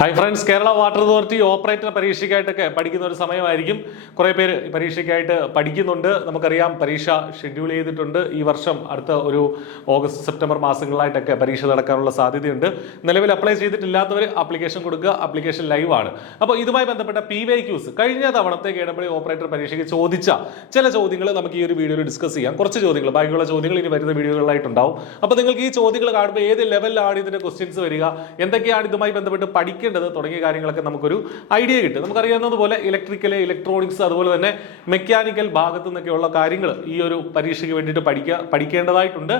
Hi friends, Kerala water authority operator പരീക്ഷയ്ക്കായിട്ടൊക്കെ പഠിക്കുന്ന ഒരു സമയമായിരിക്കും. കുറേ പേര് പരീക്ഷയ്ക്കായിട്ട് പഠിക്കുന്നുണ്ട്. നമുക്കറിയാം, പരീക്ഷ ഷെഡ്യൂൾ ചെയ്തിട്ടുണ്ട്. ഈ വർഷം അടുത്ത ഒരു ഓഗസ്റ്റ് സെപ്റ്റംബർ മാസങ്ങളിലായിട്ടൊക്കെ പരീക്ഷ നടക്കാനുള്ള സാധ്യതയുണ്ട്. നിലവിൽ അപ്ലൈ ചെയ്തിട്ടില്ലാത്തവർ ആപ്ലിക്കേഷൻ കൊടുക്കുക. ആപ്ലിക്കേഷൻ ലൈവ് ആണ്. അപ്പോൾ ഇതുമായി ബന്ധപ്പെട്ട PYQs കഴിഞ്ഞ തവണത്തെ KW ഓപ്പറേറ്റർ പരീക്ഷയ്ക്ക് ചോദിച്ച ചില ചോദ്യങ്ങൾ നമുക്ക് ഈ ഒരു വീഡിയോയിൽ ഡിസ്കസ് ചെയ്യാം. കുറച്ച് ചോദ്യങ്ങൾ, ബാക്കിയുള്ള ചോദ്യങ്ങൾ ഇനി വരുന്ന വീഡിയോകളിലായിട്ടുണ്ടാവും. അപ്പോൾ നിങ്ങൾക്ക് ഈ ചോദ്യങ്ങൾ കാണുമ്പോൾ ഏത് ലെവലിലാണ് ഇതിന്റെ ക്വസ്റ്റ്യൻസ് വരിക, എന്തൊക്കെയാണ് ഇതുമായി ബന്ധപ്പെട്ട് പഠിക്കേണ്ടത് തുടങ്ങിയ കാര്യങ്ങളൊക്കെ നമുക്കൊരു ഐഡിയ കിട്ടും. നമുക്കറിയാവുന്നതുപോലെ ഇലക്ട്രിക്കൽ, ഇലക്ട്രോണിക്സ്, അതുപോലെ തന്നെ മെക്കാനിക്കൽ ഭാഗത്തു നിന്നൊക്കെയുള്ള കാര്യങ്ങൾ ഈ ഒരു പരീക്ഷയ്ക്ക് വേണ്ടിയിട്ട് പഠിക്കേണ്ടതായിട്ടുണ്ട്.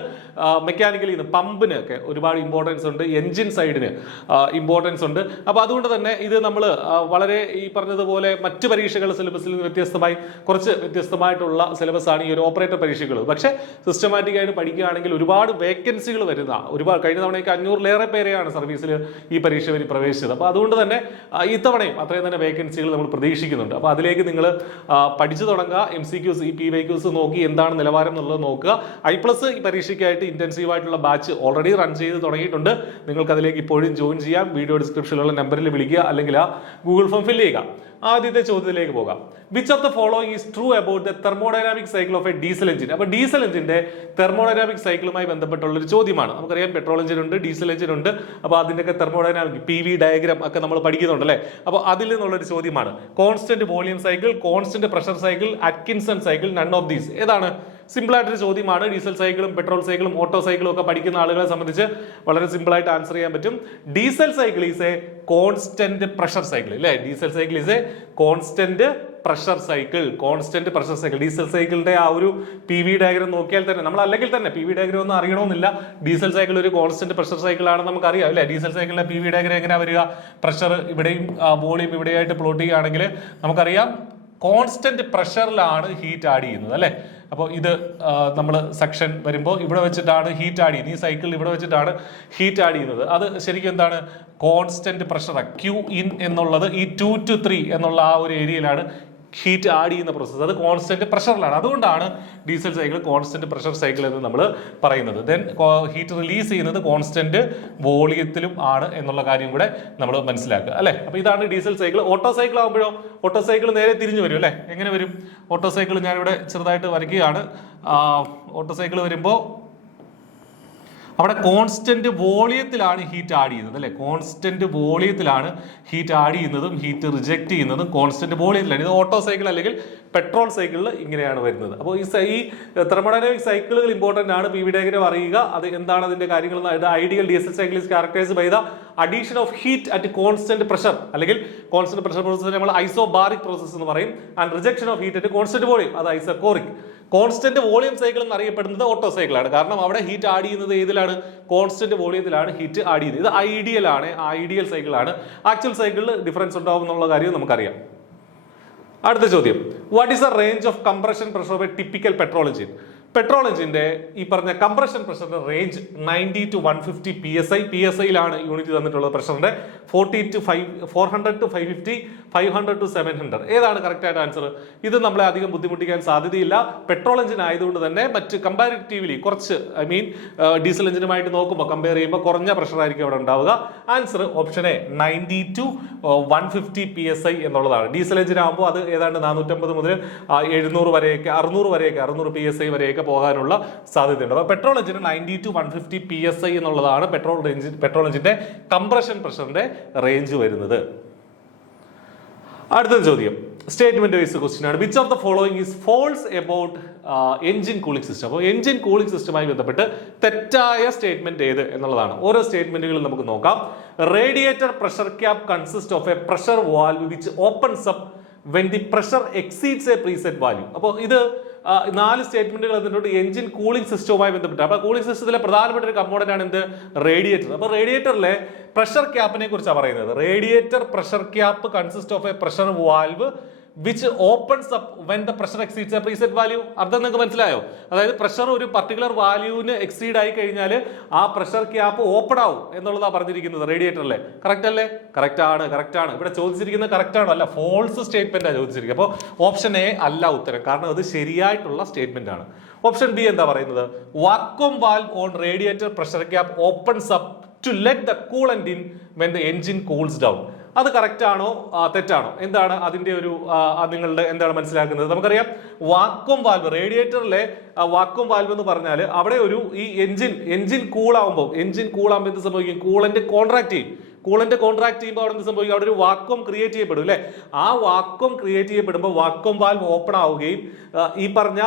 മെക്കാനിക്കലിൽ നിന്ന് പമ്പിനൊക്കെ ഒരുപാട് ഇമ്പോർട്ടൻസ് ഉണ്ട്, എൻജിൻ സൈഡിന് ഇമ്പോർട്ടൻസ് ഉണ്ട്. അപ്പോൾ അതുകൊണ്ട് തന്നെ ഇത് നമ്മൾ വളരെ ഈ പറഞ്ഞതുപോലെ മറ്റ് പരീക്ഷകളുടെ സിലബസിൽ നിന്ന് വ്യത്യസ്തമായി കുറച്ച് വ്യത്യസ്തമായിട്ടുള്ള സിലബസാണ് ഈ ഒരു ഓപ്പറേറ്റർ പരീക്ഷകൾ. പക്ഷേ സിസ്റ്റമാറ്റിക് ആയിട്ട് പഠിക്കുകയാണെങ്കിൽ ഒരുപാട് വേക്കൻസികൾ വരുന്ന, ഒരുപാട് കഴിഞ്ഞ തവണയ്ക്ക് 500-ലേറെ പേരെയാണ് സർവീസിൽ ഈ പരീക്ഷ വഴി പ്രവേശിച്ചത്. അപ്പോൾ അതുകൊണ്ട് തന്നെ ഇത്തവണയും അത്രയും തന്നെ വേക്കൻസികൾ നമ്മൾ പ്രതീക്ഷിക്കുന്നുണ്ട്. അപ്പോൾ അതിലേക്ക് നിങ്ങൾ പഠിച്ചു തുടങ്ങുക. MCQs, ഈ PYQs നോക്കി എന്താണ് നിലവാരം എന്നുള്ളത് നോക്കുക. I+ ഈ പരീക്ഷയ്ക്കായിട്ട് ഇന്റൻസീവ് ആയിട്ടുള്ള ബാച്ച് ഓൾറെഡി റൺ ചെയ്ത് തുടങ്ങിയിട്ടുണ്ട്. നിങ്ങൾക്ക് അതിലേക്ക് ഇപ്പോഴും ജോയിൻ ചെയ്യാം. വീഡിയോ ഡിസ്ക്രിപ്ഷനിലുള്ള നമ്പറിൽ വിളിക്കുക, അല്ലെങ്കിൽ ആ ഗൂഗിൾ ഫോം ഫില്ല് ചെയ്യുക. ആദ്യത്തെ ചോദ്യത്തിലേക്ക് പോകാം. Which of the following is true about the thermodynamic cycle of A diesel engine? അപ്പോൾ ഡീസൽ എഞ്ചിന്റെ തെർമോഡൈനാമിക് സൈക്കിളുമായി ബന്ധപ്പെട്ടുള്ള ഒരു ചോദ്യമാണ്. നമുക്കറിയാം, പെട്രോൾ എഞ്ചിൻ ഉണ്ട്, ഡീസൽ എഞ്ചിൻ ഉണ്ട്. അപ്പോൾ അതിൻ്റെയൊക്കെ തെർമോഡൈനാമിക് PV ഡയഗ്രാം ഒക്കെ നമ്മൾ പഠിക്കുന്നുണ്ട് അല്ലേ? അപ്പോൾ അതിൽ നിന്നുള്ളൊരു ചോദ്യമാണ്. Constant volume cycle, constant pressure cycle, Atkinson cycle, none of these. ഏതാണ്? സിമ്പിൾ ആയിട്ടൊരു ചോദ്യമാണ്. ഡീസൽ സൈക്കിളും പെട്രോൾ സൈക്കിളും ഓട്ടോ സൈക്കിളും ഒക്കെ പഠിക്കുന്ന ആളുകളെ സംബന്ധിച്ച് വളരെ സിമ്പിൾ ആയിട്ട് ആൻസർ ചെയ്യാൻ പറ്റും. Diesel cycle is a constant pressure cycle അല്ലേ? Diesel cycle is a constant pressure cycle. Constant pressure cycle. Diesel സൈക്കിളിന്റെ ആ ഒരു PV ഡയഗ്രാം നോക്കിയാൽ തന്നെ, നമ്മൾ അല്ലെങ്കിൽ തന്നെ PV ഡയഗ്രാം ഒന്നും അറിയണമെന്നില്ല, ഡീസൽ സൈക്കിൾ ഒരു കോൺസ്റ്റന്റ് പ്രഷർ സൈക്കിൾ ആണെന്ന് നമുക്കറിയാം അല്ലേ? ഡീസൽ സൈക്കിളിന്റെ PV ഡയഗ്രാം എങ്ങനെയാ വരിക? പ്രഷർ ഇവിടെയും വോളിയം ഇവിടെയായിട്ട് പ്ലോട്ട് ചെയ്യുകയാണെങ്കിൽ നമുക്കറിയാം കോൺസ്റ്റന്റ് പ്രഷറിലാണ് ഹീറ്റ് ആഡ് ചെയ്യുന്നത് അല്ലേ? അപ്പോൾ ഇത് നമ്മൾ സെക്ഷൻ വരുമ്പോൾ ഇവിടെ വെച്ചിട്ടാണ് ഹീറ്റ് ആഡ് ചെയ്യുന്നത്. ഈ സൈക്കിൾ ഇവിടെ വെച്ചിട്ടാണ് ഹീറ്റ് ആഡ് ചെയ്യുന്നത്. അത് ശരിക്കും എന്താണ്? Constant pressure. Q in എന്നുള്ളത് ഈ 2 to 3 എന്നുള്ള ആ ഒരു ഏരിയയിലാണ് ഹീറ്റ് ആഡ് ചെയ്യുന്ന പ്രോസസ്സ്. അത് കോൺസ്റ്റന്റ് പ്രഷറിലാണ്. അതുകൊണ്ടാണ് Diesel cycle constant pressure cycle എന്ന് നമ്മൾ പറയുന്നത്. ദെൻ ഹീറ്റ് റിലീസ് ചെയ്യുന്നത് കോൺസ്റ്റന്റ് വോളിയത്തിലും ആണ് എന്നുള്ള കാര്യം കൂടെ നമ്മൾ മനസ്സിലാക്കുക അല്ലെ? അപ്പൊ ഇതാണ് ഡീസൽ സൈക്കിൾ. ഓട്ടോ സൈക്കിൾ ആകുമ്പോഴോ, ഓട്ടോ സൈക്കിൾ നേരെ തിരിഞ്ഞു വരും അല്ലെ? എങ്ങനെ വരും? ഓട്ടോ സൈക്കിൾ ഞാനിവിടെ ചെറുതായിട്ട് വരയ്ക്കുകയാണ്. ഓട്ടോ സൈക്കിൾ വരുമ്പോൾ അവിടെ കോൺസ്റ്റന്റ് വോളിയത്തിലാണ് ഹീറ്റ് ആഡ് ചെയ്യുന്നത് അല്ലെ? കോൺസ്റ്റന്റ് വോളിയത്തിലാണ് ഹീറ്റ് ആഡ് ചെയ്യുന്നതും ഹീറ്റ് റിജക്ട് ചെയ്യുന്നതും കോൺസ്റ്റന്റ് വോളിയത്തിലാണ്. ഇത് ഓട്ടോ സൈക്കിൾ അല്ലെങ്കിൽ പെട്രോൾ സൈക്കിളിൽ ഇങ്ങനെയാണ് വരുന്നത്. അപ്പോൾ ഈ തെർമോഡൈനാമിക് സൈക്കിളുകൾ ഇമ്പോർട്ടന്റ് ആണ്. PV ഡയഗ്രാം അറിയുക. അത് എന്താണ് അതിന്റെ കാര്യങ്ങൾ? Ideal diesel cycle is characterised by the addition of heat at constant pressure, അല്ലെങ്കിൽ കോൺസ്റ്റന്റ് പ്രഷർ പ്രോസസ് നമ്മൾ ഐസോബാറിക് പ്രോസസ് എന്ന് പറയും. And rejection of heat at constant volume, അത് ഐസോകോറിക്. കോൺസ്റ്റന്റ് വോളിയം സൈക്കിൾ എന്നറിയപ്പെടുന്നത് ഓട്ടോ സൈക്കിളാണ്. കാരണം അവിടെ ഹീറ്റ് ആഡ് ചെയ്യുന്നത് ഏതിലാണ്? കോൺസ്റ്റന്റ് വോളിയത്തിലാണ് ഹീറ്റ് ആഡ് ചെയ്യുന്നത്. ഇത് ഐഡിയൽ ആണ്, ഐഡിയൽ സൈക്കിൾ ആണ്. ആക്ച്വൽ സൈക്കിളിൽ ഡിഫറൻസ് ഉണ്ടാവും എന്നുള്ള കാര്യം നമുക്കറിയാം. അടുത്ത ചോദ്യം, what is the range of compression pressure of a typical petrol engine? Petrol എഞ്ചിന്റെ ഈ പറഞ്ഞ കംപ്രഷൻ പ്രഷറിന്റെ റേഞ്ച് 90 to 150 PSI. PSIയിലാണ് യൂണിറ്റ് തന്നിട്ടുള്ളത് പ്രഷറിന്റെ. 400 to 550, 500 to 700. ഏതാണ് കറക്റ്റ് ആയിട്ട് ആൻസർ? ഇത് നമ്മളെ അധികം ബുദ്ധിമുട്ടിക്കാൻ സാധ്യതയില്ല. പെട്രോൾ എഞ്ചിൻ ആയതുകൊണ്ട് തന്നെ മറ്റ് കമ്പാരിറ്റീവ്ലി കുറച്ച്, ഡീസൽ എഞ്ചിനുമായിട്ട് നോക്കുമ്പോൾ കമ്പയർ ചെയ്യുമ്പോൾ കുറഞ്ഞ പ്രഷർ ആയിരിക്കും അവിടെ ഉണ്ടാവുക. Answer option A, 90 to 150 PSI എന്നുള്ളതാണ്. ഡീസൽ എഞ്ചിൻ ആകുമ്പോൾ അത് ഏതാണ്ട് 450 മുതൽ 700 വരെയൊക്കെ, 600 PSI വരെയൊക്കെ പോകാനുള്ള സാധ്യതയുണ്ട്. അപ്പോൾ പെട്രോൾ എഞ്ചിന് 90 to 150 PSI എന്നുള്ളതാണ് പെട്രോൾ എഞ്ചിന്റെ കംപ്രഷൻ പ്രഷറിന്റെ റേഞ്ച് വരുന്നത്. അടുത്ത ചോദ്യം സ്റ്റേറ്റ്മെന്റ് വൈസ് ക്വസ്റ്റ്യൻ ആണ്. Which of the following is false about engine cooling system? അപ്പോൾ എഞ്ചിൻ കൂളിംഗ് സിസ്റ്റമായി ബന്ധപ്പെട്ട് തെറ്റായ സ്റ്റേറ്റ്മെന്റ് ഏത് എന്നുള്ളതാണ്. ഓരോ സ്റ്റേറ്റ്മെന്റുകളും നമുക്ക് നോക്കാം. Radiator pressure cap consist of A pressure valve which opens up when the pressure exceeds A preset value. അപ്പോൾ ഇത് 4 സ്റ്റേറ്റ്മെന്റുകൾ എന്നിട്ടുണ്ട് എഞ്ചിൻ കൂളിംഗ് സിസ്റ്റവുമായി ബന്ധപ്പെട്ട്. അപ്പോൾ കൂളിംഗ് സിസ്റ്റത്തിലെ പ്രധാനപ്പെട്ട ഒരു കമ്പോണന്റ് ആണ് എന്ത്? റേഡിയേറ്റർ. അപ്പോൾ റേഡിയേറ്ററിലെ പ്രഷർ ക്യാപ്പിനെ കുറിച്ചാണ് പറയുന്നത്. Radiator pressure cap consist of A pressure valve which opens up when the pressure exceeds a preset value. അർത്ഥം നിങ്ങൾക്ക് മനസ്സിലായോ? അതായത് പ്രഷർ ഒരു പർട്ടിക്കുലർ വാല്യൂവിന് എക്സീഡ് ആയി കഴിഞ്ഞാൽ ആ പ്രഷർ ക്യാപ്പ് ഓപ്പൺ ആവും എന്നുള്ളതാണ് പറഞ്ഞിരിക്കുന്നത് റേഡിയേറ്ററിലെ. കറക്റ്റ് അല്ലേ? കറക്റ്റ് ആണ്. ഇവിടെ ചോദിച്ചിരിക്കുന്നത് കറക്റ്റ് ആണോ? അല്ല, ഫോൾസ് സ്റ്റേറ്റ്മെന്റ് ആണ് ചോദിച്ചിരിക്കുന്നത്. അപ്പോൾ ഓപ്ഷൻ എ അല്ല ഉത്തരം, കാരണം അത് ശരിയായിട്ടുള്ള സ്റ്റേറ്റ്മെന്റ് ആണ്. ഓപ്ഷൻ ബി എന്താ പറയുന്നത്? Vacuum valve on radiator pressure cap opens up to let the coolant in when the engine cools down. അത് കറക്റ്റ് ആണോ തെറ്റാണോ? എന്താണ് അതിന്റെ ഒരു നിങ്ങളുടെ എന്താണ് മനസ്സിലാക്കുന്നത്? നമുക്കറിയാം വാക്വം വാൽവ്, റേഡിയേറ്ററിലെ വാക്വം വാൽവ് എന്ന് പറഞ്ഞാൽ അവിടെ ഒരു ഈ എൻജിൻ കൂളാവുമ്പോൾ എന്ത് സംഭവിക്കും? കൂളന്റ് കോൺട്രാക്ട് ചെയ്യും. കൂളന്റ് കോൺട്രാക്ട് ചെയ്യുമ്പോൾ അവിടെ എന്ത് സംഭവിക്കും? അവിടെ ഒരു വാക്വം ക്രിയേറ്റ് ചെയ്യപ്പെടും അല്ലെ? ആ വാക്വം ക്രിയേറ്റ് ചെയ്യപ്പെടുമ്പോൾ വാക്വം വാൽവ് ഓപ്പൺ ആവുകയും ഈ പറഞ്ഞ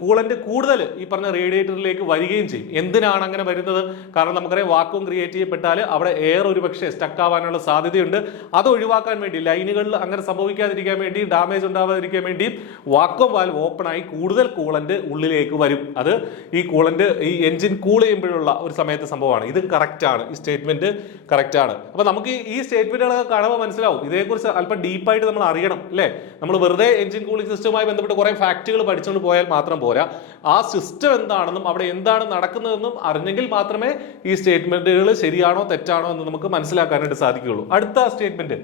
കൂളന്റ് കൂടുതൽ ഈ പറഞ്ഞ റേഡിയേറ്ററിലേക്ക് വരികയും ചെയ്യും. എന്തിനാണ് അങ്ങനെ വരുന്നത്? കാരണം നമുക്കറിയാം വാക്വം ക്രിയേറ്റ് ചെയ്യപ്പെട്ടാൽ അവിടെ എയർ ഒരു പക്ഷേ സ്റ്റക്ക് ആവാനുള്ള സാധ്യതയുണ്ട്. അത് ഒഴിവാക്കാൻ വേണ്ടി, ലൈനുകളിൽ അങ്ങനെ സംഭവിക്കാതിരിക്കാൻ വേണ്ടി, ഡാമേജ് ഉണ്ടാവാതിരിക്കാൻ വേണ്ടിയും വാക്വം വാൽവ് ഓപ്പൺ ആയി കൂടുതൽ കൂളന്റ് ഉള്ളിലേക്ക് വരും. അത് ഈ കൂളന്റ് ഈ എൻജിൻ കൂൾ ചെയ്യുമ്പോഴുള്ള ഒരു സമയത്ത് സംഭവമാണ്. ഇത് കറക്റ്റ് ആണ്, ഈ സ്റ്റേറ്റ്മെന്റ് കറക്റ്റ് ആണ്. അപ്പൊ നമുക്ക് ഈ സ്റ്റേറ്റ്മെന്റുകളൊക്കെ കാണുമ്പോൾ മനസ്സിലാവും. ഇതേക്കുറിച്ച് അല്പം ഡീപ്പായിട്ട് നമ്മൾ അറിയണം അല്ലേ? നമ്മൾ വെറുതെ എൻജിൻ കൂളിംഗ് സിസ്റ്റവുമായി ബന്ധപ്പെട്ട് കുറെ ഫാക്ടുകൾ പഠിച്ചുകൊണ്ട് പോയാൽ മാത്രം പോരാ. ആ സിസ്റ്റം എന്താണെന്നും അവിടെ എന്താണ് നടക്കുന്നതെന്നും അറിഞ്ഞെങ്കിൽ മാത്രമേ ഈ സ്റ്റേറ്റ്മെന്റുകൾ ശരിയാണോ തെറ്റാണോ എന്ന് നമുക്ക് മനസ്സിലാക്കാനായിട്ട് സാധിക്കുകയുള്ളൂ. അടുത്ത statement,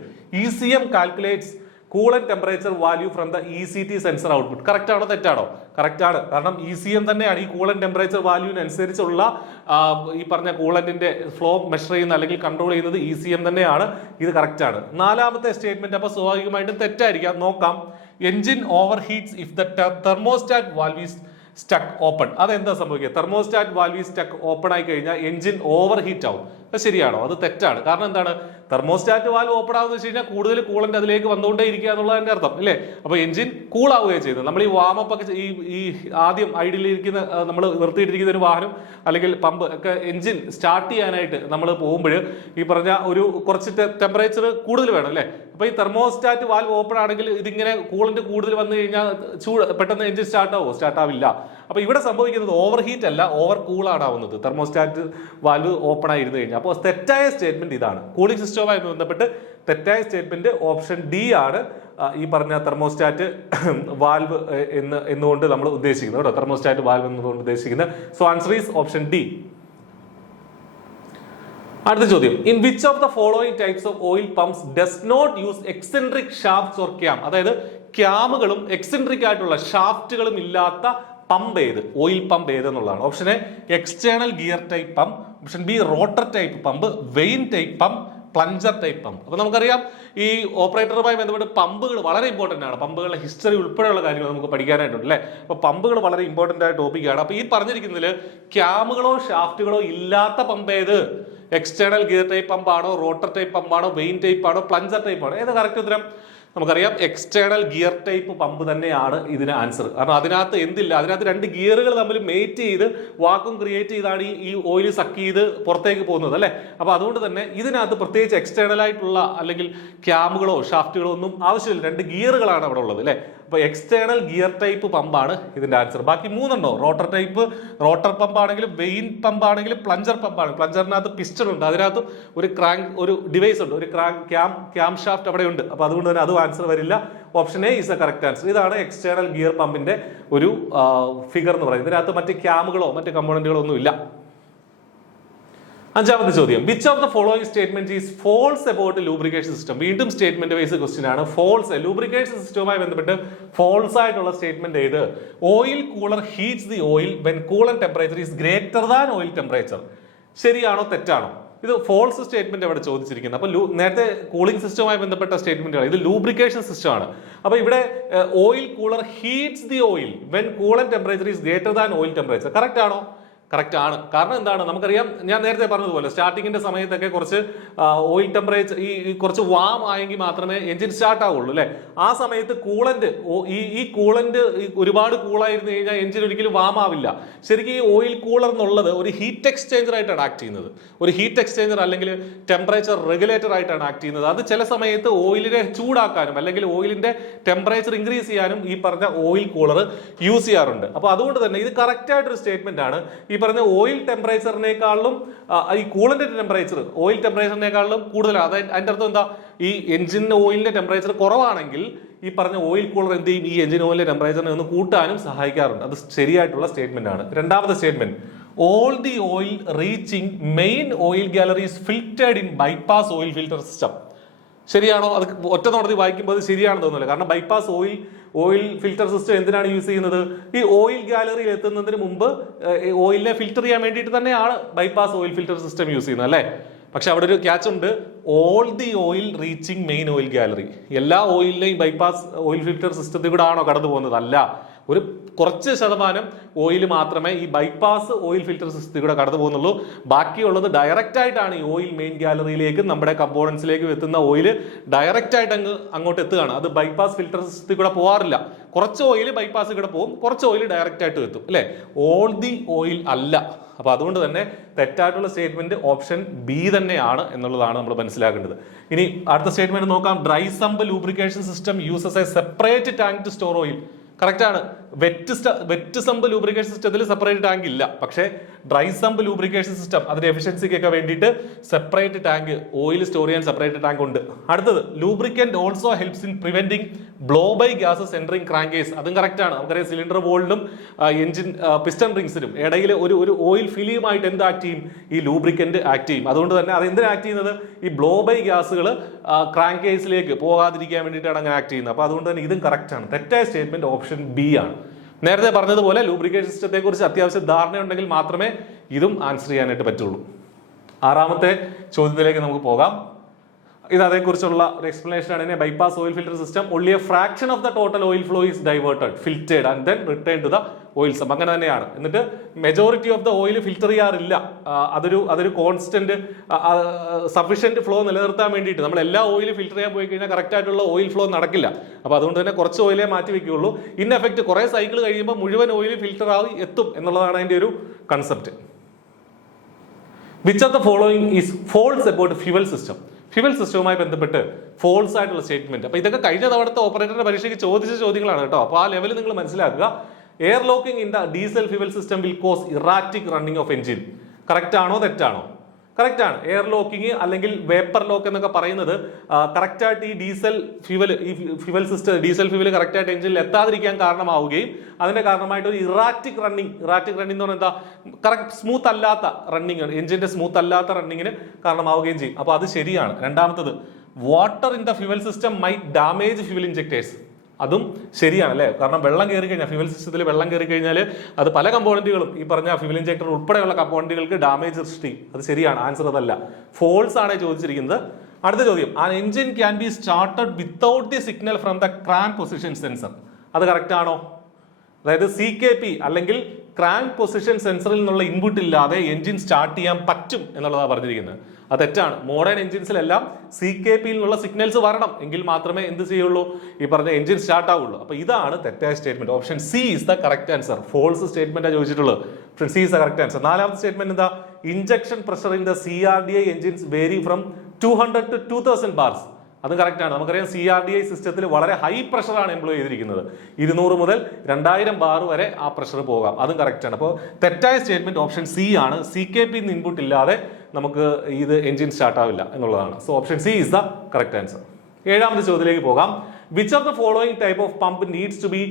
ECM calculates coolant temperature value from the ECT sensor output. Correct ആണോ തെറ്റാണോ? കറക്റ്റ് ആണ്. കാരണം ECM തന്നെയാണ് ഈ കൂളന്റ് ടെമ്പറേച്ചർ വാല്യൂവിനനുസരിച്ചുള്ള ഈ പറഞ്ഞ കൂളന്റിന്റെ ഫ്ലോ മെഷർ ചെയ്യുന്ന അല്ലെങ്കിൽ കൺട്രോൾ ചെയ്യുന്നത് ECM തന്നെയാണ്. ഇത് കറക്റ്റ് ആണ്. നാലാമത്തെ സ്റ്റേറ്റ്മെന്റ് അപ്പൊ സ്വാഭാവികമായിട്ടും തെറ്റായിരിക്കാം. നോക്കാം. Engine over heats if the thermostat valve is stuck open. അതെന്താ സംഭവിക്കുക? Thermostat valve is stuck open ആയി കഴിഞ്ഞാൽ എൻജിൻ ഓവർ ഹീറ്റ് ആവും. അത് ശരിയാണോ? അത് തെറ്റാണ്. കാരണം എന്താണ്? തെർമോസ്റ്റാറ്റ് വാൽവ് ഓപ്പൺ ആവുന്ന വെച്ച് കഴിഞ്ഞാൽ കൂടുതൽ കൂളന്റ് അതിലേക്ക് വന്നുകൊണ്ടേ ഇരിക്കുക എന്നുള്ളതിന്റെ അർത്ഥം അല്ലേ? അപ്പൊ എൻജിൻ കൂൾ ആവുകയാണ് ചെയ്യുന്നത്. നമ്മൾ ഈ വാമപ്പ് ഒക്കെ ഈ ആദ്യം ഐഡിയലിരിക്കുന്ന നമ്മൾ നിർത്തിയിട്ടിരിക്കുന്ന ഒരു വാഹനം അല്ലെങ്കിൽ പമ്പ് ഒക്കെ എൻജിൻ സ്റ്റാർട്ട് ചെയ്യാനായിട്ട് നമ്മൾ പോകുമ്പോൾ ഈ പറഞ്ഞ ഒരു കുറച്ച് ടെമ്പറേച്ചർ കൂടുതൽ വേണം അല്ലേ? അപ്പൊ ഈ തെർമോസ്റ്റാറ്റ് വാൽവ് ഓപ്പൺ ആണെങ്കിൽ ഇതിങ്ങനെ കൂളന്റ് കൂടുതൽ വന്നു കഴിഞ്ഞാൽ പെട്ടെന്ന് എൻജിൻ സ്റ്റാർട്ട് ആവുമോ? സ്റ്റാർട്ട് ആവില്ല. അപ്പൊ ഇവിടെ സംഭവിക്കുന്നത് ഓവർ ഹീറ്റ് അല്ല, ഓവർ കൂൾ ആണ് ആവുന്നത് തെർമോസ്റ്റാറ്റ് വാൽവ് ഓപ്പൺ ആയിരുന്നു കഴിഞ്ഞാൽ. അപ്പോൾ തെറ്റായ സ്റ്റേറ്റ്മെന്റ് ഇതാണ്. കൂളിംഗ് സിസ്റ്റവുമായി ബന്ധപ്പെട്ട് തെറ്റായ സ്റ്റേറ്റ്മെന്റ് ഓപ്ഷൻ ഡി ആണ്. ഈ പറഞ്ഞ തെർമോസ്റ്റാറ്റ് വാൽവ് എന്നുകൊണ്ട് നമ്മൾ ഉദ്ദേശിക്കുന്നത് കേട്ടോ. തെർമോസ്റ്റാറ്റ് വാൽവ് എന്നതുകൊണ്ട് ഉദ്ദേശിക്കുന്നത്. So answer is option D. അടുത്ത ചോദ്യം, in which of the following types of oil pumps does not use eccentric shafts or cam? അതായത് ക്യാമുകളും എക്സെൻട്രിക് ആയിട്ടുള്ള ഷാഫ്റ്റുകളും ഇല്ലാത്ത പമ്പ് ഏത്? ഓയിൽ പമ്പ് ഏത് എന്നുള്ളതാണ്. Option A external gear type pump, option B rotor type pump, vane type pump, plunger type pump. അപ്പൊ നമുക്കറിയാം ഈ ഓപ്പറേറ്ററുമായി ബന്ധപ്പെട്ട് പമ്പുകൾ വളരെ ഇമ്പോർട്ടന്റ് ആണ്. പമ്പുകളുടെ ഹിസ്റ്ററി ഉൾപ്പെടെയുള്ള കാര്യങ്ങൾ നമുക്ക് പഠിക്കാനായിട്ടുണ്ട് അല്ലേ? അപ്പൊ പമ്പുകൾ വളരെ ഇമ്പോർട്ടന്റ് ആയ ടോപ്പിക്കാണ്. അപ്പൊ ഈ പറഞ്ഞിരിക്കുന്നതിൽ ക്യാമുകളോ ഷാഫ്റ്റുകളോ ഇല്ലാത്ത പമ്പ് ഏത്? എക്സ്റ്റേണൽ ഗിയർ ടൈപ്പ് പമ്പാണോ, റോട്ടർ ടൈപ്പ് പമ്പാണോ, വെയിൻ ടൈപ്പ് ആണോ, പ്ലഞ്ചർ ടൈപ്പ് ആണോ? ഏത് കറക്റ്റ് ഉത്തരം? നമുക്കറിയാം എക്സ്റ്റേണൽ ഗിയർ ടൈപ്പ് പമ്പ് തന്നെയാണ് ഇതിന് ആൻസർ. കാരണം അതിനകത്ത് എന്തില്ല, അതിനകത്ത് രണ്ട് ഗിയറുകൾ തമ്മിൽ മേറ്റ് ചെയ്ത് വാക്വം ക്രിയേറ്റ് ചെയ്താണ് ഈ ഓയിൽ സക്ക് ചെയ്ത് പുറത്തേക്ക് പോകുന്നത് അല്ലേ? അപ്പൊ അതുകൊണ്ട് തന്നെ ഇതിനകത്ത് പ്രത്യേകിച്ച് എക്സ്റ്റേണൽ ആയിട്ടുള്ള അല്ലെങ്കിൽ ക്യാമുകളോ ഷാഫ്റ്റുകളോ ഒന്നും ആവശ്യമില്ല. രണ്ട് ഗിയറുകളാണ് അവിടെ ഉള്ളത് അല്ലേ? അപ്പൊ എക്സ്റ്റേണൽ ഗിയർ ടൈപ്പ് പമ്പാണ് ഇതിന്റെ ആൻസർ. ബാക്കി മൂന്നുണ്ടോ? റോട്ടർ ടൈപ്പ്, റോട്ടർ പമ്പ് ആണെങ്കിലും വെയിൻ പമ്പ് ആണെങ്കിലും പ്ലഞ്ചർ പമ്പാണ്. പ്ലഞ്ചറിനകത്ത് പിസ്റ്റൺ ഉണ്ട്, അതിനകത്ത് ഒരു ഡിവൈസ് ഉണ്ട്, ഒരു ക്യാം ഷാഫ്റ്റ് അവിടെ ഉണ്ട്. അപ്പൊ അതുകൊണ്ട് തന്നെ അതും ആൻസർ വരില്ല. Option A is the correct answer. ഇതാണ് എക്സ്റ്റേണൽ ഗിയർ പമ്പിന്റെ ഒരു ഫിഗർ എന്ന് പറയുന്നത്. ഇതിനകത്ത് മറ്റ് ക്യാമുകളോ മറ്റ് കമ്പോണന്റുകളോ ഒന്നും ഇല്ല. അഞ്ചാമത്തെ ചോദ്യം, which of the following statement is false about lubrication system? വീണ്ടും സ്റ്റേറ്റ്മെന്റ് വൈസ് ക്വസ്റ്റ്യൻ ആണ്. ഫോൾസ്, ലൂബ്രിക്കേഷൻ സിസ്റ്റവുമായി ബന്ധപ്പെട്ട് ഫോൾസ് ആയിട്ടുള്ള സ്റ്റേറ്റ്മെന്റ് ഏത്? Oil cooler heats the oil when coolant temperature is greater than oil temperature. ശരിയാണോ തെറ്റാണോ? ഇത് ഫോൾസ് സ്റ്റേറ്റ്മെന്റ് അവിടെ ചോദിച്ചിരിക്കുന്നത്. അപ്പൊ നേരത്തെ കൂളിംഗ് സിസ്റ്റവുമായി ബന്ധപ്പെട്ട സ്റ്റേറ്റ്മെന്റുകൾ, ഇത് ലൂബ്രിക്കേഷൻ സിസ്റ്റം ആണ്. അപ്പൊ ഇവിടെ oil cooler heats the oil when coolant temperature is greater than oil temperature. Correct ആണോ? കറക്റ്റ് ആണ്. കാരണം എന്താണ്? നമുക്കറിയാം, ഞാൻ നേരത്തെ പറഞ്ഞതുപോലെ സ്റ്റാർട്ടിങ്ങിന്റെ സമയത്തൊക്കെ കുറച്ച് ഓയിൽ ടെമ്പറേച്ചർ ഈ കുറച്ച് വാം ആയെങ്കിൽ മാത്രമേ എഞ്ചിൻ സ്റ്റാർട്ട് ആവുള്ളൂ അല്ലെ? ആ സമയത്ത് കൂളന്റ് ഈ കൂളന്റ് ഒരുപാട് കൂളായിരുന്നു കഴിഞ്ഞാൽ എഞ്ചിൻ ഒരിക്കലും വാം ആവില്ല. ശരിക്കും ഈ ഓയിൽ കൂളർ എന്നുള്ളത് ഒരു ഹീറ്റ് എക്സ്ചേഞ്ചർ ആയിട്ടാണ് ആക്ട് ചെയ്യുന്നത്. ഒരു ഹീറ്റ് എക്സ്ചേഞ്ചർ അല്ലെങ്കിൽ ടെമ്പറേച്ചർ റെഗുലേറ്റർ ആയിട്ടാണ് ആക്ട് ചെയ്യുന്നത്. അത് ചില സമയത്ത് ഓയിലിനെ ചൂടാക്കാനും അല്ലെങ്കിൽ ഓയിലിന്റെ ടെമ്പറേച്ചർ ഇൻക്രീസ് ചെയ്യാനും ഈ പറഞ്ഞ ഓയിൽ കൂളർ യൂസ് ചെയ്യാറുണ്ട്. അപ്പൊ അതുകൊണ്ട് തന്നെ ഇത് കറക്റ്റ് ആയിട്ടൊരു സ്റ്റേറ്റ്മെന്റ് ആണ്. ഈ പറഞ്ഞ ഓയിൽ ടെമ്പറേച്ചറിനേക്കാളും ഈ കൂളന്റിന്റെ ടെമ്പറേച്ചർ ഓയിൽ ടെമ്പറേച്ചറിനേക്കാളും കൂടുതലാണ്. അതായത് അതിന്റെ അർത്ഥം എന്താ? ഈ എഞ്ചിൻ ഓയിലിന്റെ ടെമ്പറേച്ചർ കുറവാണെങ്കിൽ ഈ പറഞ്ഞ ഓയിൽ കൂളർ എന്ത് ചെയ്യും? ഈ എഞ്ചിൻ ഓയിലിന്റെ ടെമ്പറേച്ചറിനെ ഒന്ന് കൂട്ടാനും സഹായിക്കാറുണ്ട്. അത് ശരിയായിട്ടുള്ള സ്റ്റേറ്റ്മെന്റ് ആണ്. രണ്ടാമത്തെ statement, all the oil reaching main oil galleries filtered in bypass oil filter system. ശരിയാണോ? അത് ഒറ്റ നോട്ടത്തിൽ വായിക്കുമ്പോൾ അത് ശരിയാണെന്ന് തോന്നുന്നില്ല. കാരണം bypass oil oil filter system എന്തിനാണ് യൂസ് ചെയ്യുന്നത്? ഈ ഓയിൽ ഗാലറിയിൽ എത്തുന്നതിന് മുമ്പ് ഓയിലിനെ ഫിൽറ്റർ ചെയ്യാൻ വേണ്ടിയിട്ട് തന്നെയാണ് bypass oil filter system use ചെയ്യുന്നത് അല്ലേ? പക്ഷെ അവിടെ ഒരു ക്യാച്ച് ഉണ്ട്, all the oil reaching main oil gallery. എല്ലാ ഓയിലിനെയും ബൈപ്പാസ് ഓയിൽ ഫിൽറ്റർ സിസ്റ്റത്തിൽ കൂടെ ആണോ കടന്നു പോകുന്നത്? അല്ല, ഒരു കുറച്ച് ശതമാനം ഓയിൽ മാത്രമേ ഈ ബൈപ്പാസ് ഓയിൽ ഫിൽറ്റർ സിസ്റ്റത്തിൽ കൂടെ കടന്നു പോകുന്നുള്ളൂ. ബാക്കിയുള്ളത് ഡയറക്റ്റ് ആയിട്ടാണ് ഈ ഓയിൽ മെയിൻ ഗാലറിയിലേക്കും നമ്മുടെ കമ്പോണൻസിലേക്കും എത്തുന്ന ഓയിൽ ഡയറക്റ്റ് ആയിട്ട് അങ്ങോട്ട് എത്തുകയാണ്. അത് ബൈപ്പാസ് ഫിൽറ്റർ സിസ്റ്റത്തിൽ കൂടെ പോകാറില്ല. കുറച്ച് ഓയിൽ ബൈപ്പാസിൽ കൂടെ പോകും, കുറച്ച് ഓയിൽ ഡയറക്റ്റ് ആയിട്ട് എത്തും അല്ലെ? ഓൾ ദി ഓയിൽ അല്ല. അപ്പൊ അതുകൊണ്ട് തന്നെ തെറ്റായിട്ടുള്ള സ്റ്റേറ്റ്മെന്റ് ഓപ്ഷൻ ബി തന്നെയാണ് എന്നുള്ളതാണ് നമ്മൾ മനസ്സിലാക്കേണ്ടത്. ഇനി അടുത്ത സ്റ്റേറ്റ്മെന്റ് നോക്കാം. Dry sump lubrication system uses a separate tank to store oil. Correct ആണ്. വെറ്റ് സമ്പ് ലൂബ്രിക്കേഷൻ സിസ്റ്റത്തിൽ സെപ്പറേറ്റ് ടാങ്ക് ഇല്ല. പക്ഷേ ഡ്രൈ സമ്പ് ലൂബ്രിക്കേഷൻ സിസ്റ്റം അതിന്റെ എഫിഷ്യൻസിക്കൊക്കെ വേണ്ടിയിട്ട് സെപ്പറേറ്റ് ടാങ്ക്, ഓയിൽ സ്റ്റോർ ചെയ്യാൻ സെപ്പറേറ്റ് ടാങ്ക് ഉണ്ട്. അടുത്തത് lubricant also helps in preventing blow by gases entering crankcase. അതും കറക്റ്റ് ആണ്. നമുക്കറിയാം സിലിണ്ടർ വോൾഡിനും എഞ്ചിൻ പിസ്റ്റൺ റിങ്സിനും ഇടയിൽ ഒരു ഓയിൽ ഫിലിയുമായിട്ട് എന്ത് ആക്ട് ചെയ്യും? ഈ ലൂബ്രിക്കന്റ് ആക്ട് ചെയ്യും. അതുകൊണ്ട് തന്നെ അത് എന്തിനാ ആക്ട് ചെയ്യുന്നത്? ഈ ബ്ലോ ബൈ ഗ്യാസുകൾ ക്രാങ്കേസിലേക്ക് പോകാതിരിക്കാൻ വേണ്ടിയിട്ടാണ് അങ്ങനെ ആക്ട് ചെയ്യുന്നത്. അപ്പോൾ അതുകൊണ്ട് തന്നെ ഇതും കറക്റ്റ് ആണ്. തെറ്റായ സ്റ്റേറ്റ്മെന്റ് ഓപ്ഷൻ ബി ആണ്. നേരത്തെ പറഞ്ഞതുപോലെ ലൂബ്രിക്കേഷൻ സിസ്റ്റത്തെ കുറിച്ച് അത്യാവശ്യം ധാരണയുണ്ടെങ്കിൽ മാത്രമേ ഇതും ആൻസർ ചെയ്യാനായിട്ട് പറ്റുള്ളൂ. ആറാമത്തെ ചോദ്യത്തിലേക്ക് നമുക്ക് പോകാം. ഇത് അതേക്കുറിച്ചുള്ള ഒരു എക്സ്പ്ലനേഷൻ ആണ്. Bypass oil filter system only a fraction of the total oil flow is diverted, filtered and then return to the oil sump. അങ്ങനെ തന്നെയാണ്. എന്നിട്ട് majority of the oil filter ചെയ്യാറില്ല. അതൊരു കോൺസ്റ്റന്റ് സഫീഷ്യന്റ് ഫ്ലോ നിലനിർത്താൻ വേണ്ടിയിട്ട് നമ്മൾ എല്ലാ ഓയിലും ഫിൽറ്റർ ചെയ്യാൻ പോയി കഴിഞ്ഞാൽ കറക്റ്റ് ആയിട്ടുള്ള ഓയിൽ ഫ്ലോ നടക്കില്ല. അപ്പോൾ അതുകൊണ്ട് തന്നെ കുറച്ച് ഓയിലേ മാറ്റി വെക്കുകയുള്ളൂ. ഇൻ എഫക്റ്റ് കുറേ സൈക്കിൾ കഴിയുമ്പോൾ മുഴുവൻ ഓയിൽ ഫിൽറ്റർ ആയി എത്തും എന്നുള്ളതാണ് അതിന്റെ ഒരു concept. Which of the following is false about fuel system? Fuel സിസ്റ്റവുമായി ബന്ധപ്പെട്ട് ഫോൾസ് ആയിട്ടുള്ള സ്റ്റേറ്റ്മെന്റ്. അപ്പൊ ഇതൊക്കെ കഴിഞ്ഞ തവണത്തെ ഓപ്പറേറ്ററുടെ പരീക്ഷയ്ക്ക് ചോദിച്ച ചോദ്യങ്ങളാണ് കേട്ടോ. അപ്പൊ ആ ലെവൽ നിങ്ങൾ മനസ്സിലാക്കുക. Air locking in the diesel fuel system will cause erratic running of engine. Correct ആണോ തെറ്റാണോ? കറക്റ്റ് ആണ്. എയർ ലോക്കിംഗ് അല്ലെങ്കിൽ വേപ്പർ ലോക്ക് എന്നൊക്കെ പറയുന്നത് കറക്റ്റ് ആയിട്ട് ഈ ഡീസൽ ഫ്യൂവൽ കറക്റ്റ് ആയിട്ട് എഞ്ചിനിൽ എത്താതിരിക്കാൻ കാരണമാവുകയും അതിന്റെ കാരണമായിട്ട് ഒരു ഇറാറ്റിക് റണ്ണിങ് എന്ന് പറഞ്ഞാൽ എന്താ? കറക്റ്റ് സ്മൂത്ത് അല്ലാത്ത റണ്ണിങ്, എഞ്ചിന്റെ സ്മൂത്ത് അല്ലാത്ത റണ്ണിങ്ങിന് കാരണമാവുകയും ചെയ്യും. അപ്പൊ അത് ശരിയാണ്. രണ്ടാമത്തത് water in the fuel system might damage fuel injectors. അതും ശരിയാണ് അല്ലേ? കാരണം വെള്ളം കയറി കഴിഞ്ഞാൽ ഫ്യൂവൽ സിസ്റ്റത്തിൽ വെള്ളം കയറി കഴിഞ്ഞാൽ അത് പല കമ്പോണന്റുകളും ഈ പറഞ്ഞ ഫ്യൂവൽ ഇഞ്ചക്ടർ ഉൾപ്പെടെയുള്ള കമ്പോണന്റുകൾക്ക് ഡാമേജ് സൃഷ്ടിക്കും. അത് ശരിയാണ്. ആൻസർ അതല്ല, ഫോൾസ് ആണ് ചോദിച്ചിരിക്കുന്നത്. അടുത്ത ചോദ്യം, an engine can be started without the signal from the crank position sensor. അത് കറക്റ്റ് ആണോ? അതായത് CKP അല്ലെങ്കിൽ ക്രാങ്ക് പൊസിഷൻ സെൻസറിൽ നിന്നുള്ള ഇൻപുട്ട് ഇല്ലാതെ എഞ്ചിൻ സ്റ്റാർട്ട് ചെയ്യാൻ പറ്റും എന്നുള്ളതാണ് പറഞ്ഞിരിക്കുന്നത്. അത് തെറ്റാണ്. മോഡേൺ എഞ്ചിൻസിലെല്ലാം CKPയിൽ നിന്നുള്ള സിഗ്നൽസ് വരണം എങ്കിൽ മാത്രമേ എന്ത് ചെയ്യുള്ളൂ? ഈ പറഞ്ഞ എഞ്ചിൻ സ്റ്റാർട്ട് ആവുള്ളൂ. അപ്പൊ ഇതാണ് തെറ്റായ statement. Option C is the correct answer. False statement ചോദിച്ചിട്ടുള്ളത്. Option C is the correct answer. നാലാമത്തെ സ്റ്റേറ്റ്മെന്റ് എന്താ? Injection pressure in the CRDI engines vary from 200 to 2000 bars. അത് കറക്റ്റ് ആണ്. നമുക്കറിയാം CRDI സിസ്റ്റത്തിൽ വളരെ ഹൈ പ്രഷറാണ് എംപ്ലോയ് ചെയ്തിരിക്കുന്നത്. 200 മുതൽ 2000 ബാർ വരെ ആ പ്രഷർ പോകാം. അതും കറക്റ്റ് ആണ്. അപ്പോൾ തെറ്റായ സ്റ്റേറ്റ്മെന്റ് ഓപ്ഷൻ സി ആണ്. CKP ഇൻപുട്ട് ഇല്ലാതെ നമുക്ക് ഇത് എഞ്ചിൻ സ്റ്റാർട്ട് ആവില്ല എന്നുള്ളതാണ്. So option C is the correct answer. ഏഴാമത്തെ ചോദ്യത്തിലേക്ക് പോകാം. Which of the following type of pump needs to be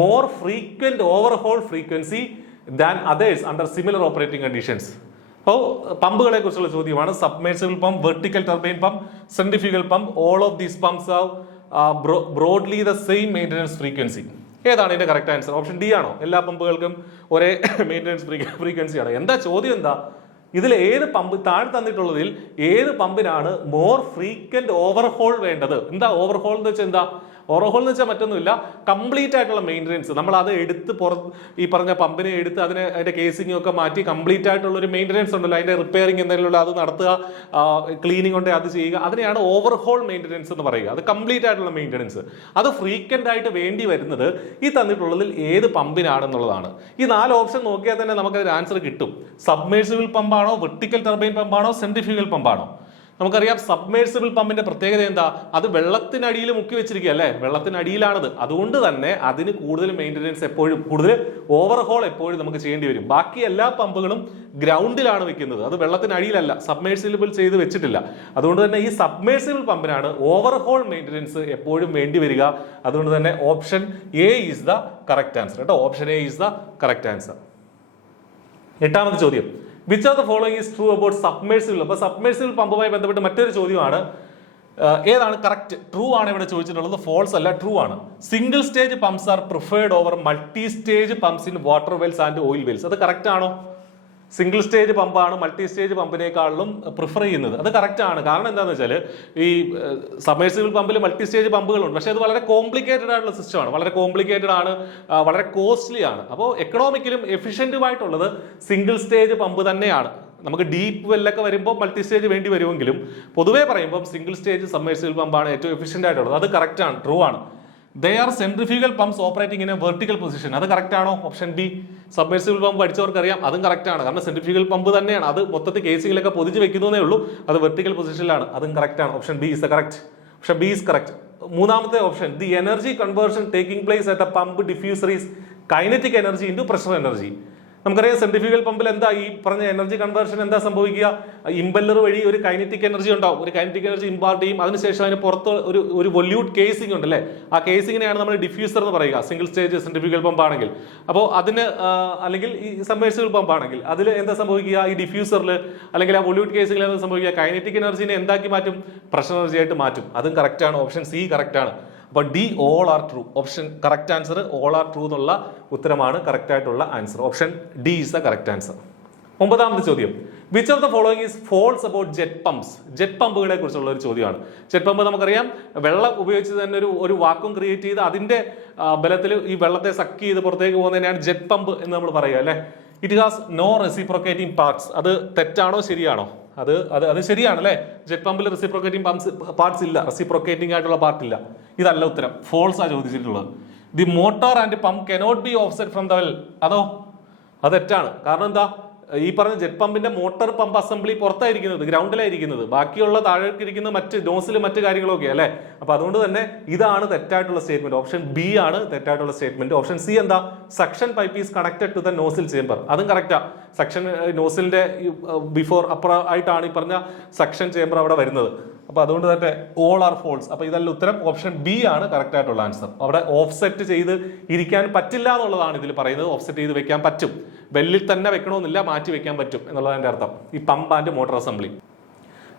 more frequent overhaul frequency than others under similar operating conditions? അപ്പോൾ പമ്പുകളെ കുറിച്ചുള്ള ചോദ്യമാണ്. Submersible pump, vertical turbine pump, centrifugal pump. All of these pumps have broadly the same maintenance frequency. ഏതാണ് ഇതിന്റെ correct answer? Option D ആണോ? എല്ലാ പമ്പുകൾക്കും ഒരേ maintenance frequency ആണ്. എന്താ ചോദ്യം? എന്താ ഇതിൽ ഏത് പമ്പ് താഴെ തന്നിട്ടുള്ളതിൽ ഏത് പമ്പിനാണ് മോർ ഫ്രീക്വന്റ് ഓവർഹോൾ വേണ്ടത്? എന്താ ഓവർഹോൾ എന്ന് വെച്ചാൽ എന്താ? ഓവർഹോൾ എന്ന് വെച്ചാൽ മറ്റൊന്നുമില്ല, കംപ്ലീറ്റ് ആയിട്ടുള്ള മെയിൻ്റനൻസ്. നമ്മൾ അത് എടുത്ത് ഈ പറഞ്ഞ പമ്പിനെ എടുത്ത് അതിന്റെ കേസിംഗ് ഒക്കെ മാറ്റി കംപ്ലീറ്റ് ആയിട്ടുള്ള ഒരു മെയിൻ്റനൻസ് ഉണ്ടല്ലോ, അതിന്റെ റിപ്പയറിംഗ് എന്തെങ്കിലും അത് നടത്തുക, ക്ലീനിങ് കൊണ്ട് അത് ചെയ്യുക, അതിനെയാണ് ഓവർഹോൾ മെയിൻ്റനൻസ് എന്ന് പറയുക. അത് കംപ്ലീറ്റ് ആയിട്ടുള്ള മെയിൻ്റനൻസ്. അത് ഫ്രീക്വന്റ് ആയിട്ട് വേണ്ടി വരുന്നത് ഈ തന്നിട്ടുള്ളതിൽ ഏത് പമ്പിനാണെന്നുള്ളതാണ്. ഈ 4 ഓപ്ഷൻ നോക്കിയാൽ തന്നെ നമുക്കതിന് ആൻസർ കിട്ടും. സബ്മേഴ്സിബിൾ പമ്പാണോ, വെർട്ടിക്കൽ ടർബൈൻ പമ്പാണോ, സെൻട്രിഫ്യൂഗൽ പമ്പാണോ? നമുക്കറിയാം സബ്മേഴ്സിബിൾ പമ്പിന്റെ പ്രത്യേകത എന്താ? അത് വെള്ളത്തിനടിയിൽ മുക്കി വെച്ചിരിക്കുക അല്ലേ? വെള്ളത്തിനടിയിലാണത്. അതുകൊണ്ട് തന്നെ അതിന് കൂടുതൽ മെയിൻ്റനൻസ് എപ്പോഴും, കൂടുതൽ ഓവർഹോൾ എപ്പോഴും നമുക്ക് ചെയ്യേണ്ടി വരും. ബാക്കി എല്ലാ പമ്പുകളും ഗ്രൗണ്ടിലാണ് വെക്കുന്നത്, അത് വെള്ളത്തിനടിയിലല്ല, സബ്മേഴ്സിബിൾ ചെയ്ത് വെച്ചിട്ടില്ല. അതുകൊണ്ട് തന്നെ ഈ സബ്മേഴ്സിബിൾ പമ്പിനാണ് ഓവർഹോൾ മെയിൻ്റനൻസ് എപ്പോഴും വേണ്ടി വരിക. അതുകൊണ്ട് തന്നെ option A is the correct answer കേട്ടോ. Option A is the correct answer. എട്ടാമത്തെ ചോദ്യം, which of the following is true about submersible? അപ്പോൾ സബ്മേഴ്സിബിൾ പമ്പുമായി ബന്ധപ്പെട്ട് മറ്റൊരു ചോദ്യമാണ്. ഏതാണ് കറക്റ്റ്? ട്രൂ ആണ് ഇവിടെ ചോദിച്ചിട്ടുള്ളത്, ഫോൾസ് അല്ല, ട്രൂ ആണ്. Single stage pumps are preferred over multi stage pumps in water wells and oil wells. അത് കറക്റ്റ് ആണോ? സിംഗിൾ സ്റ്റേജ് പമ്പാണ് മൾട്ടി സ്റ്റേജ് പമ്പിനേക്കാളും പ്രിഫർ ചെയ്യുന്നത്. അത് കറക്റ്റ് ആണ്. കാരണം എന്താണെന്ന് വെച്ചാൽ ഈ സബ്മേഴ്സിബിൾ പമ്പിൽ മൾട്ടി സ്റ്റേജ് പമ്പുകളുണ്ട്, പക്ഷേ അത് വളരെ കോംപ്ലിക്കേറ്റഡ് ആയിട്ടുള്ള സിസ്റ്റമാണ്, വളരെ കോംപ്ലിക്കേറ്റഡ് ആണ്, വളരെ കോസ്റ്റ്ലി ആണ്. അപ്പോൾ എക്കണോമിക്കലും എഫിഷ്യൻറ്റുമായിട്ടുള്ളത് സിംഗിൾ സ്റ്റേജ് പമ്പ് തന്നെയാണ്. നമുക്ക് ഡീപ്പ് വെല്ലൊക്കെ വരുമ്പോൾ മൾട്ടി സ്റ്റേജ് വേണ്ടി വരുമെങ്കിലും പൊതുവേ പറയുമ്പോൾ സിംഗിൾ സ്റ്റേജ് സബ്മേഴ്സിബിൾ പമ്പാണ് ഏറ്റവും എഫിഷ്യൻ്റ് ആയിട്ടുള്ളത്. അത് കറക്റ്റ് ആണ്, ട്രൂ ആണ്. They are centrifugal pumps operating in A vertical position. അത് കറക്റ്റ് ആണോ? Option B. സബ്മേഴ്സിബിൾ പമ്പ് പഠിച്ചവർക്ക് അറിയാം, അതും കറക്റ്റ് ആണ്. കാരണം സെൻട്രിഫ്യൂഗൽ പമ്പ് തന്നെയാണ്, അത് മൊത്തത്തിൽ കേസിങ്ങിലൊക്കെ പൊതിച്ച് വെക്കുന്നതേ ഉള്ളൂ, അത് വെർട്ടിക്കൽ പൊസിഷനിലാണ്. അതും കറക്റ്റ് ആണ്. Option B is the correct. Option B is correct. മൂന്നാമത്തെ option, the energy conversion taking place at a pump diffuser is kinetic energy into pressure energy. നമുക്കറിയാം സെൻട്രിഫ്യൂഗൽ പമ്പിൽ എന്താ ഈ പറഞ്ഞ എനർജി കൺവേർഷൻ എന്താ സംഭവിക്കുക? ഇമ്പല്ലർ വഴി ഒരു കൈനറ്റിക് എനർജി ഉണ്ടാവും, ഒരു കൈനറ്റിക് എനർജി ഇമ്പാർട്ട് ചെയ്യും, അതിനുശേഷം അതിന് പുറത്ത് ഒരു വൊല്യൂട്ട് കേസിംഗ് ഉണ്ട് അല്ലേ, ആ കേസിങ്ങിനെയാണ് നമ്മൾ ഡിഫ്യൂസർ എന്ന് പറയുക സിംഗിൾ സ്റ്റേജ് സെൻട്രിഫ്യൂഗൽ പമ്പ് ആണെങ്കിൽ. അപ്പോൾ അതിന് അല്ലെങ്കിൽ ഈ സബ്മേഴ്സിബിൾ പമ്പ് ആണെങ്കിൽ അതിൽ എന്താ സംഭവിക്കുക? ഈ ഡിഫ്യൂസറിൽ അല്ലെങ്കിൽ ആ വൊല്യൂട്ട് കേസിംഗിൽ എന്താ സംഭവിക്കുക? കൈനറ്റിക് എനർജിനെ എന്താക്കി മാറ്റും? പ്രഷർ എനർജി ആയിട്ട് മാറ്റും. അതും കറക്റ്റ് ആണ്. ഓപ്ഷൻ സി കറക്റ്റ് ആണ്. അപ്പോൾ D all are true. Option correct answer all are true എന്നുള്ള ഉത്തരമാണ് കറക്റ്റ് ആയിട്ടുള്ള answer. Option D is the correct answer. 9ാമത്തെ ചോദ്യം, which of the following is false about jet pumps? Jet പമ്പുകളെ കുറിച്ചുള്ള ഒരു ചോദ്യമാണ്. ജെറ്റ് പമ്പ് നമുക്കറിയാം വെള്ളം ഉപയോഗിച്ച് തന്നെ ഒരു വാക്വം ക്രിയേറ്റ് ചെയ്ത് അതിന്റെ ബലത്തിൽ ഈ വെള്ളത്തെ സക്ക് ചെയ്ത് പുറത്തേക്ക് പോകുന്നതിനാണ് ജെറ്റ് പമ്പ് എന്ന് നമ്മൾ പറയുക അല്ലേ. It has no reciprocating parts. അത് തെറ്റാണോ ശരിയാണോ? അത് ശരിയാണ് അല്ലേ. ജെറ്റ് പമ്പിൽ റെസിപ്രോക്കേറ്റിംഗ് പാർട്സ് ഇല്ല, റെസിപ്രോക്കേറ്റിംഗ് ആയിട്ടുള്ള പാർട്ട് ഇല്ല. ഇതല്ല ഉത്തരം, ഫോൾസ് ആ ചോദിച്ചിട്ടുള്ളത്. The motor and pump cannot be offset from the well. അതോ? അത് തെറ്റാണ്. കാരണം എന്താ? ഈ പറഞ്ഞ ജെറ്റ് പമ്പിന്റെ മോട്ടോർ പമ്പ് അസംബ്ലി പുറത്തായിരിക്കുന്നത്, ഗ്രൗണ്ടിലായിരിക്കുന്നത്, ബാക്കിയുള്ള താഴേക്ക് ഇരിക്കുന്ന മറ്റ് നോസിൽ മറ്റു കാര്യങ്ങളൊക്കെ അല്ലേ. അപ്പൊ അതുകൊണ്ട് തന്നെ ഇതാണ് തെറ്റായിട്ടുള്ള സ്റ്റേറ്റ്മെന്റ്. ഓപ്ഷൻ ബി ആണ് തെറ്റായിട്ടുള്ള സ്റ്റേറ്റ്മെന്റ്. ഓപ്ഷൻ സി എന്താ? Suction pipe is connected to the nozzle chamber. അതും കറക്റ്റാ. സക്ഷൻ നോസിലിന്റെ ബിഫോർ അപ്പുറ ആയിട്ടാണ് ഈ പറഞ്ഞ സക്ഷൻ ചേംബർ അവിടെ വരുന്നത്. അപ്പൊ അതുകൊണ്ട് തന്നെ ഓൾ ആർ ഫോൾസ്. അപ്പൊ ഇതല്ല ഉത്തരം. ഓപ്ഷൻ ബി ആണ് കറക്റ്റ് ആയിട്ടുള്ള ആൻസർ. അവിടെ ഓഫ്സെറ്റ് ചെയ്ത് ഇരിക്കാൻ പറ്റില്ല എന്നുള്ളതാണ് ഇതിൽ പറയുന്നത്. ഓഫ്സെറ്റ് ചെയ്ത് വെക്കാൻ പറ്റും, വെല്ലിൽ തന്നെ വെക്കണമെന്നില്ല, മാറ്റി വെക്കാൻ പറ്റും എന്നുള്ളതിന്റെ അർത്ഥം ഈ pump and motor assembly.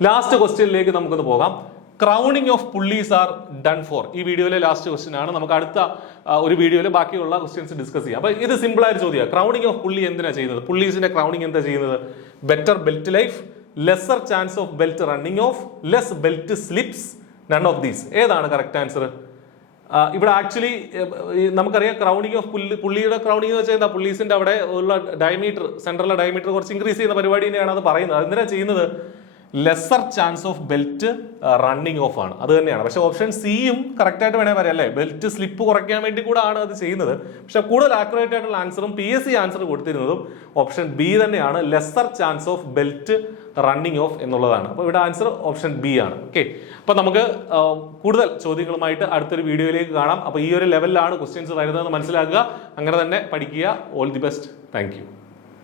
Last ക്വസ്റ്റ്യനിലേക്ക് നമുക്കൊന്ന് പോകാം. Crowning of pulleys are done for. ഈ വീഡിയോയിലെ ലാസ്റ്റ് ക്വസ്റ്റ്യൻ ആണ്. നമുക്ക് അടുത്ത ഒരു വീഡിയോയിൽ ബാക്കിയുള്ള ക്വസ്റ്റ്യൻസ് ഡിസ്കസ് ചെയ്യാം. അപ്പൊ ഇത് സിമ്പിൾ ആയിട്ട് ചോദ്യമാണ്. ക്രൗണിങ് ഓഫ് പുള്ളി എന്തിനാ ചെയ്യുന്നത്? പുള്ളീസിന്റെ ക്രൗണിങ് എന്താ ചെയ്യുന്നത്? Better belt life, lesser chance of belt running off, less belt slips, none of these. ഏതാണ് കറക്റ്റ് ആൻസർ? ഇവിടെ ആക്ച്വലി നമുക്കറിയാം ക്രൗണിങ് ഓഫ് പുള്ളിയുടെ ക്രൗണിങ് എന്ന് വെച്ചാൽ എന്താ? പുള്ളീസിന്റെ അവിടെ ഉള്ള ഡയമീറ്റർ, സെൻട്രലിലെ ഡയമീറ്റർ കുറച്ച് ഇൻക്രീസ് ചെയ്യുന്ന പരിപാടി തന്നെയാണ് അത് പറയുന്നത്. എന്തിനാ ചെയ്യുന്നത്? Lesser chance of belt running off ആണ്, അത് തന്നെയാണ്. പക്ഷെ ഓപ്ഷൻ സിയും കറക്റ്റ് ആയിട്ട് വേണേ പറയാം അല്ലേ. ബെൽറ്റ് സ്ലിപ്പ് കുറയ്ക്കാൻ വേണ്ടി കൂടെ ആണ് അത് ചെയ്യുന്നത്. പക്ഷെ കൂടുതൽ ആക്യുറേറ്റ് ആയിട്ടുള്ള ആൻസറും PSC ആൻസർ കൊടുത്തിരുന്നതും ഓപ്ഷൻ ബി തന്നെയാണ്. Lesser chance of belt running off എന്നുള്ളതാണ്. അപ്പോൾ ഇവിടെ ആൻസർ ഓപ്ഷൻ ബി ആണ്. ഓക്കെ, അപ്പൊ നമുക്ക് കൂടുതൽ ചോദ്യങ്ങളുമായിട്ട് അടുത്തൊരു വീഡിയോയിലേക്ക് കാണാം. അപ്പോൾ ഈ ഒരു ലെവലിലാണ് ക്വസ്റ്റ്യൻസ് വരുന്നതെന്ന് മനസ്സിലാക്കുക. അങ്ങനെ തന്നെ പഠിക്കുക. All the best. Thank you.